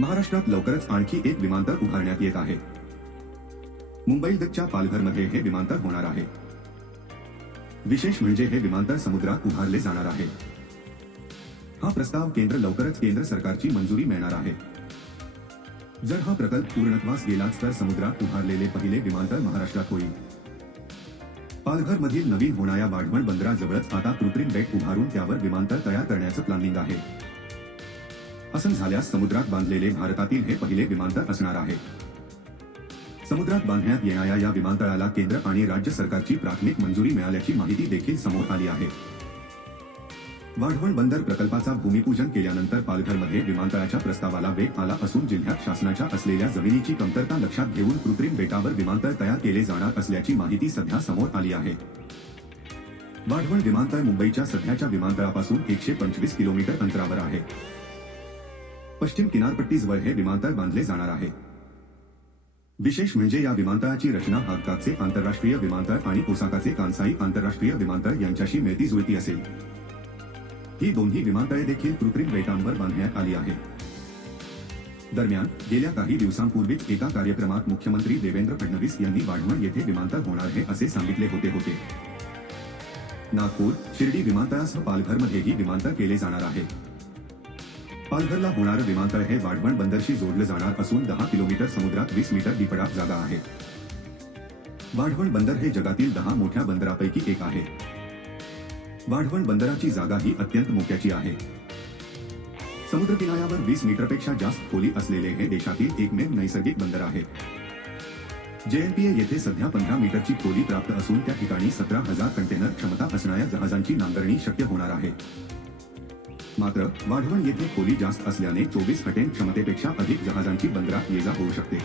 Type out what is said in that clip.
महाराष्ट्रात लवकरच आणखी एक विमानतळ उभारण्यात येत आहे. मुंबईलगतच्या पालघरमध्ये हे विमानतळ होणार आहे. विशेष म्हणजे हे विमानतळ समुद्रात उभारले जाणार आहे. हा प्रस्ताव केंद्र लवकरच केंद्र सरकारची मंजुरी मिळणार आहे. जर हा प्रकल्प पूर्णत्वास गेलाच तर समुद्रात उभारलेले पहिले विमानतळ महाराष्ट्रात होईल. पालघर मधील नवीन होणाऱ्या वाढवण बंदराजवळच आता कृत्रिम बेट उभारून त्यावर विमानतळ तयार करण्याचं प्लॅनिंग आहे. असं झाल्यास समुद्रात बांधलेले भारतातील हे पहिले विमानतळ असणार आहे. समुद्रात बांधण्यात येणाऱ्या या विमानतळाला केंद्र आणि राज्य सरकारची प्राथमिक मंजुरी मिळाल्याची माहिती देखील समोर आली आहे. वाढवण बंदर प्रकल्पाचा भूमिपूजन केल्यानंतर पालघरमध्ये विमानतळाच्या प्रस्तावाला वेग आला असून जिल्ह्यात शासनाच्या असलेल्या जमिनीची कमतरता लक्षात घेऊन कृत्रिम बेटावर विमानतळ तयार केले जाणार असल्याची माहिती सध्या समोर आली आहे. वाढवण विमानतळ मुंबईच्या सध्याच्या विमानतळापासून एकशे पंचवीस किलोमीटर अंतरावर आहे. पश्चिम किनारपट्टीजवळ हे विमानतळ बांधले जाणार आहे. विशेष म्हणजे या विमानतळाची रचना हागकाचे आंतरराष्ट्रीय विमानतळ आणि ओसाकाचे कांसाई आंतरराष्ट्रीय विमानतळ यांच्याशी मिळती जुळती असेल. ही दोन्ही विमानतळे देखील कृत्रिम बेटांवर बांधण्यात आली आहे. दरम्यान, गेल्या काही दिवसांपूर्वीच एका कार्यक्रमात मुख्यमंत्री देवेंद्र फडणवीस यांनी वाढवण येथे विमानतळ होणार आहे असे सांगितले होते होते. नागपूर, शिर्डी विमानतळासह पालघरमध्येही विमानतळ केले जाणार आहे. पालघरला होणारं विमानतळ हे वाढवण बंदरशी जोडलं जाणार असून दहा किलोमीटर समुद्रात वीस मीटर दिपडाप जागा आहे. वाढवण बंदर हे जगातील दहा मोठ्या बंदरापैकी एक आहे. वाढवण बंदराची जागा ही अत्यंत मोक्याची आहे. समुद्रकिनाऱ्यावर वीस मीटरपेक्षा जास्त खोली असलेले हे देशातील एकमेव नैसर्गिक बंदर आहे. जेएनपीए येथे सध्या पंधरा मीटरची खोली प्राप्त असून त्या ठिकाणी सतरा हजार कंटेनर क्षमता असणाऱ्या जहाजांची नांगरणी शक्य होणार आहे. मात्र वाढवण येथे खोली जास्त असल्याने चोवीस हटेन क्षमतेपेक्षा अधिक जहाजांची बंदरात ये जा होऊ शकते.